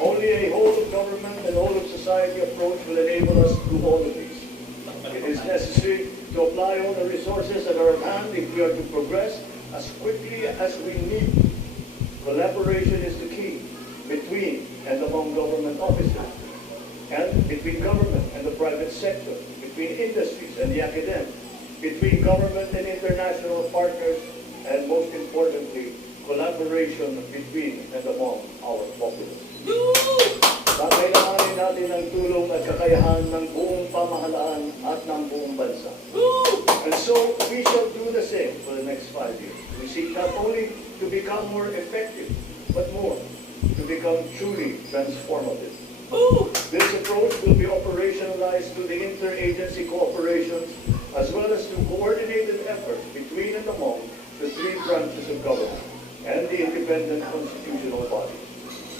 Only a whole of government and whole of society approach will enable us to do all of these. It is necessary to apply all the resources that are at hand if we are to progress as quickly as we need. Collaboration is the key between and among government officers, and between government and the private sector, between industries and the academic, between government and international partners, and most importantly, collaboration between and among our populace. Kakailanganin natin ang tulong at kakayahan ng buong pamahalaan at ng buong bansa. And so, we shall do the same for the next 5 years. We seek not only to become more effective, but more, to become truly transformative. This approach will be operationalized through the interagency cooperations, as well as through coordinated efforts between and among the three branches of government and the independent constitutional bodies.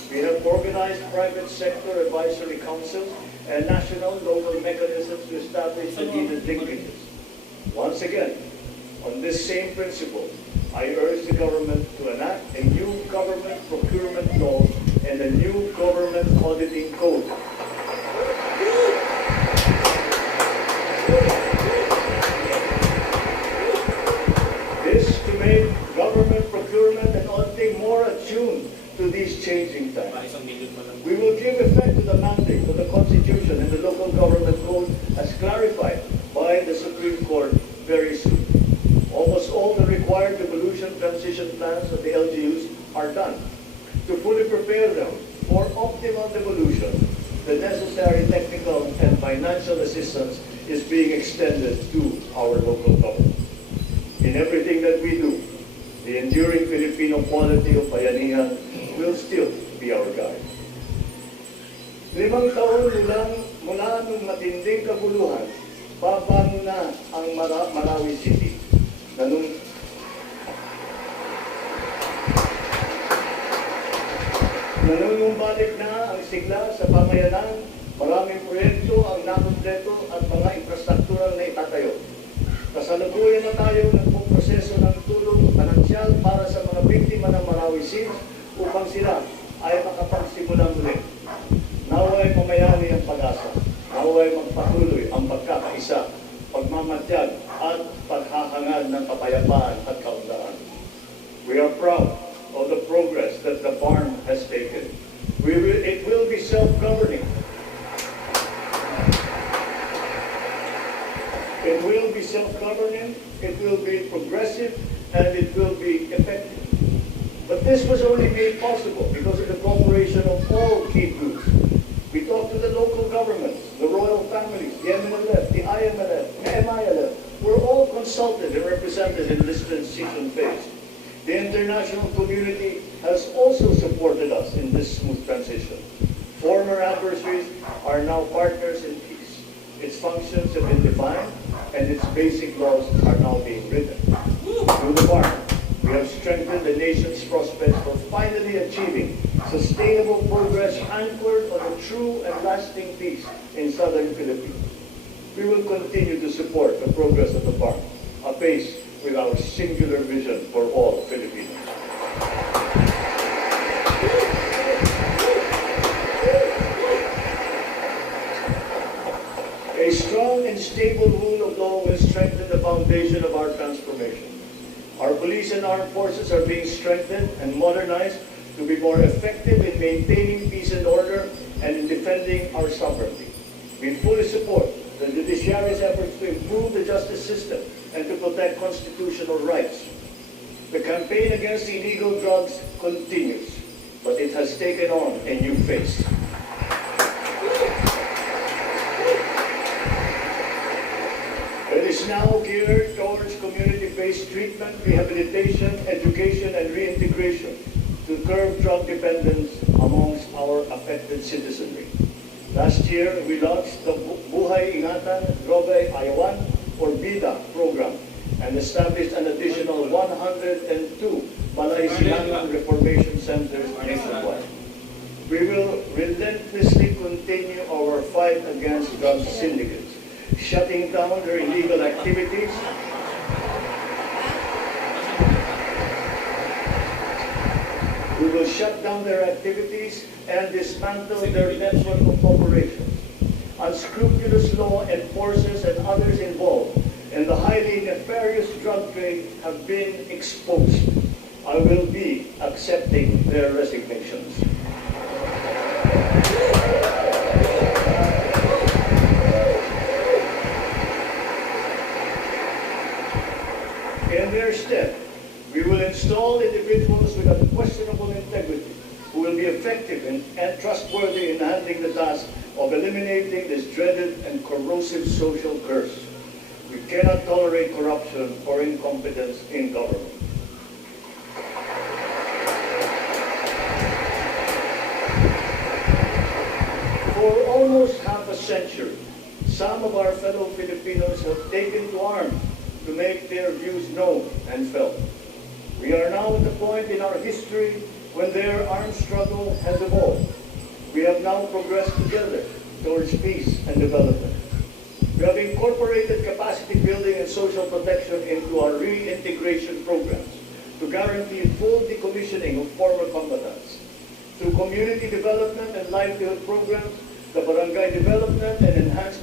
We have organized private sector advisory councils and national local mechanisms to establish the needed linkages. Once again, on this same principle, I urge the government to enact a new government procurement law and a new government auditing code. This to make government procurement and auditing more attuned to these changing times. We will give effect to the mandate of the Constitution and the local government code as clarified by the Supreme Court very soon. Almost all the required devolution transition plans of the LGUs are done. To fully prepare them for optimal devolution, the necessary technical and financial assistance is being extended to our local government. In everything that we do, the enduring Filipino quality of bayanihan will still be our guide. 5 taon mula nung matinding kaguluhan, pabago na ang Marawi City na nanunumbalik na ang sigla sa pamayanan, maraming proyekto ang nakumpleto at mga infrastruktural na itatayo. Kasalukuyan na tayo ng proseso ng tulong pinansyal para sa mga biktima ng Marawi City upang sila ay makapagsimulang muli. Naway mamayani ang pag-asa. Naway magpatuloy ang pagkakaisa, pagmamatyag at paghahangad ng kapayapaan at kaunlaran. We are proud of the progress that the farm has taken. It will be self-governing. It will be self-governing, it will be progressive, and it will be effective. But this was only made possible because of the cooperation of all key groups. We talked to the local governments, the royal families, the MNLF, the IMLF, the MILF. We're all consulted and represented in this transition phase. The international community has also supported us in this smooth transition. Former adversaries are now partners in peace. Its functions have been defined, and its basic laws are now being written. Through the farm, we have strengthened the nation's prospects for finally achieving sustainable progress anchored on a true and lasting peace in southern Philippines. We will continue to support the progress of the farm, apace with our singular vision for all Filipinos. A strong and stable rule of law will strengthen the foundation of our transformation. Our police and armed forces are being strengthened and modernized to be more effective in maintaining peace and order and in defending our sovereignty. We fully support the judiciary's efforts to improve the justice system and to protect constitutional rights. The campaign against illegal drugs continues, but it has taken on a new face. It is now geared towards community-based treatment, rehabilitation, education, and reintegration to curb drug dependence amongst our affected citizenry. Last year, we launched the Buhay Ingatan Droga Ayawan or BIDA program and established an additional 102 Balay Silangan Reformation Centers nationwide. We will relentlessly continue our fight against drug syndicates, shutting down their illegal activities, we will shut down their activities and dismantle their network of operations. Unscrupulous law enforcers and others involved in the highly nefarious drug trade have been exposed. I will be accepting their resignations. In their stead, we will install individuals with unquestionable integrity who will be effective and trustworthy in handling the task of eliminating this dreaded and corrosive social curse. We cannot tolerate corruption or incompetence in government. For almost half a century, some of our fellow Filipinos have taken to arms to make their views known and felt. We are now at the point in our history when their armed struggle has evolved. We have now progressed together towards peace and development. We have incorporated capacity building and social protection into our reintegration programs to guarantee full decommissioning of former combatants. Through community development and livelihood programs, the barangay development and enhanced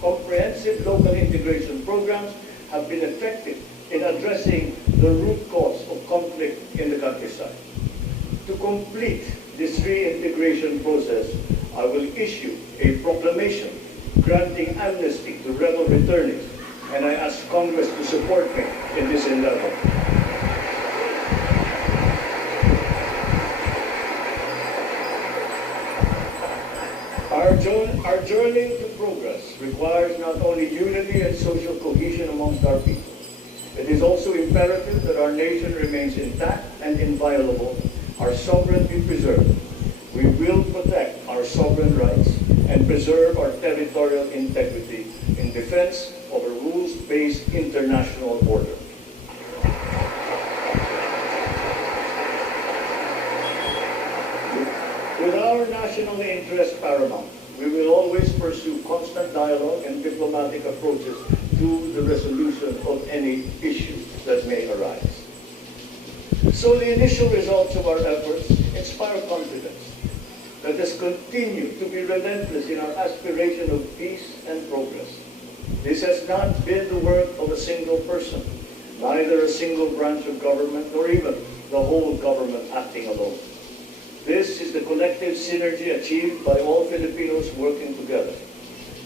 comprehensive local integration programs have been effective in addressing the root cause of conflict in the countryside. To complete this reintegration process, I will issue a proclamation granting amnesty to rebel returnees, and I ask Congress to support me in this endeavor. Our journey to progress requires not only unity and social cohesion amongst our people. It is also imperative that our nation remains intact and inviolable, our sovereignty preserved. We will protect our sovereign rights and preserve our territorial integrity in defense of a rules-based international order. With our national interest paramount, we will always pursue constant dialogue and diplomatic approaches to the resolution of any issues that may arise. So the initial results of our efforts inspire confidence. Let us continue to be relentless in our aspiration of peace and progress. This has not been the work of a single person, neither a single branch of government nor even the whole government acting alone. This is the collective synergy achieved by all Filipinos working together.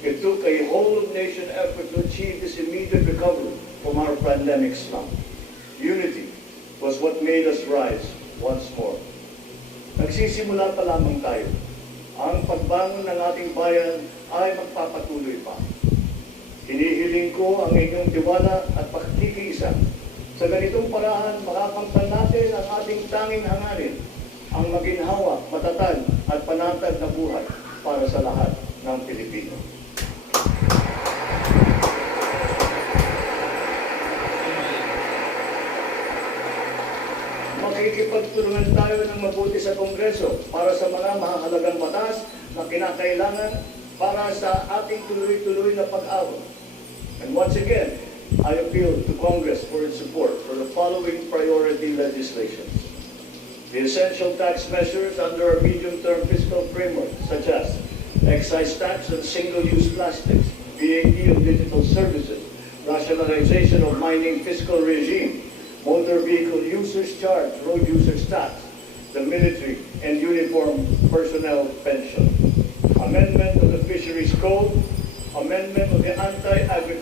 It took a whole-of-nation effort to achieve this immediate recovery from our pandemic slump. Unity was what made us rise once more. Nagsisimula pa lamang tayo. Ang pagbangon ng ating bayan ay magpapatuloy pa. Hinihiling ko ang inyong tiwala at pakikiisa. Sa ganitong paraan, makakamtan natin ang ating tanging hangarin, ang maginhawa, matatag at panatag na buhay para sa lahat ng Pilipino. Makikipagtulungan tayo ng mabuti sa Kongreso para sa mga mahahalagang batas na kinakailangan para sa ating tuloy-tuloy na pag-awal. And once again, I appeal to Congress for its support for the following priority legislations. The essential tax measures under our medium-term fiscal framework, such as excise tax on single-use plastics, VAT on digital services, rationalization of mining fiscal regime, motor vehicle users charge, road users tax, the military and uniform personnel pension, amendment of the fisheries code, amendment of the anti-agriculture